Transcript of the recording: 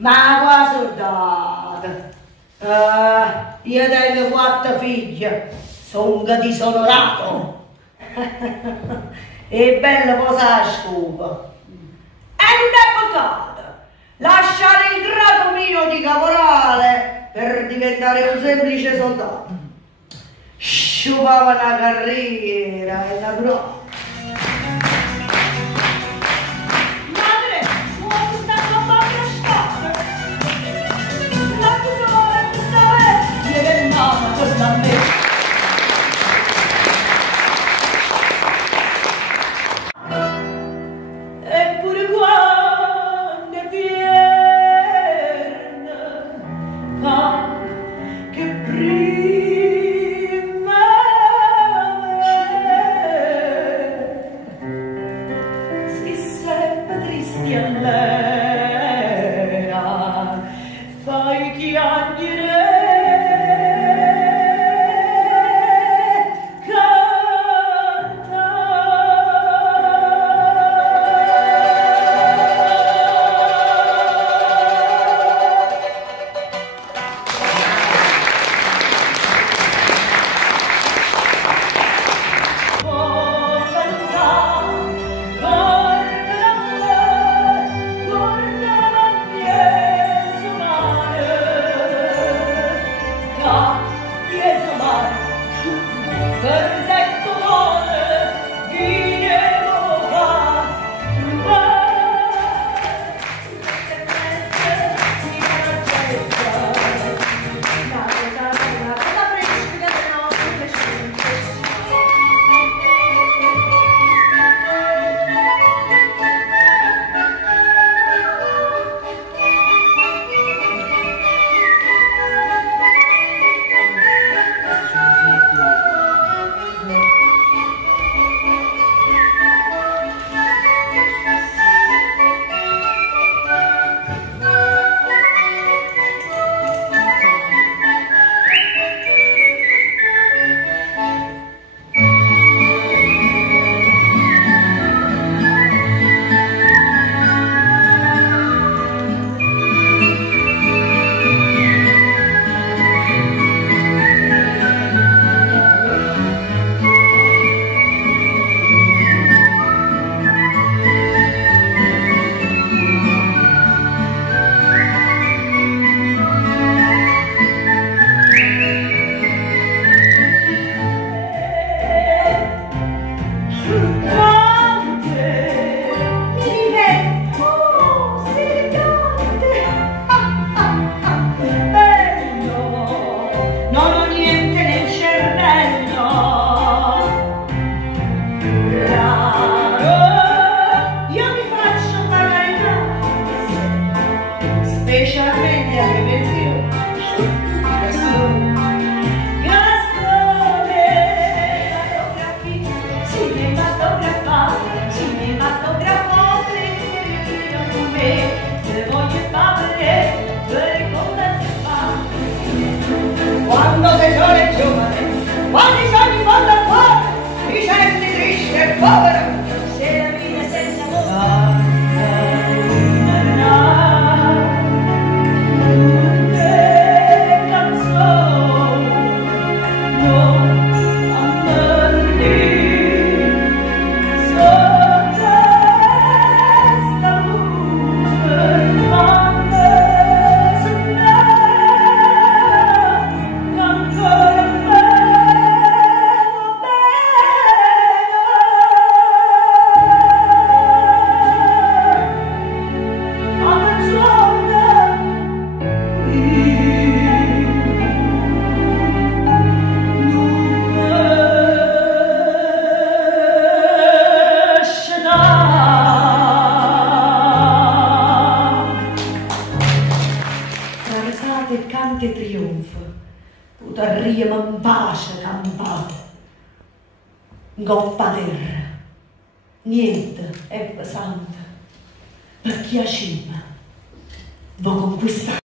Ma qua soldata, io tengo 4 figlie, sono disonorato e bello posa a scopa. E non è peccato lasciare il grado mio di caporale per diventare un semplice soldato. Sciupava una carriera e naturale. Eppure quando è piena, che prima si sente tristi all'era, fai chiacchiere. Specialmente alle pensioni. Quando sei solo e giovane, quando i sogni fanno al cuore, ti senti triste e povero, se la vita è senza amore. E cante trionfo, tutta rima in pace campata, goppa terra, niente è pesante, per chi ha cima, va conquistare.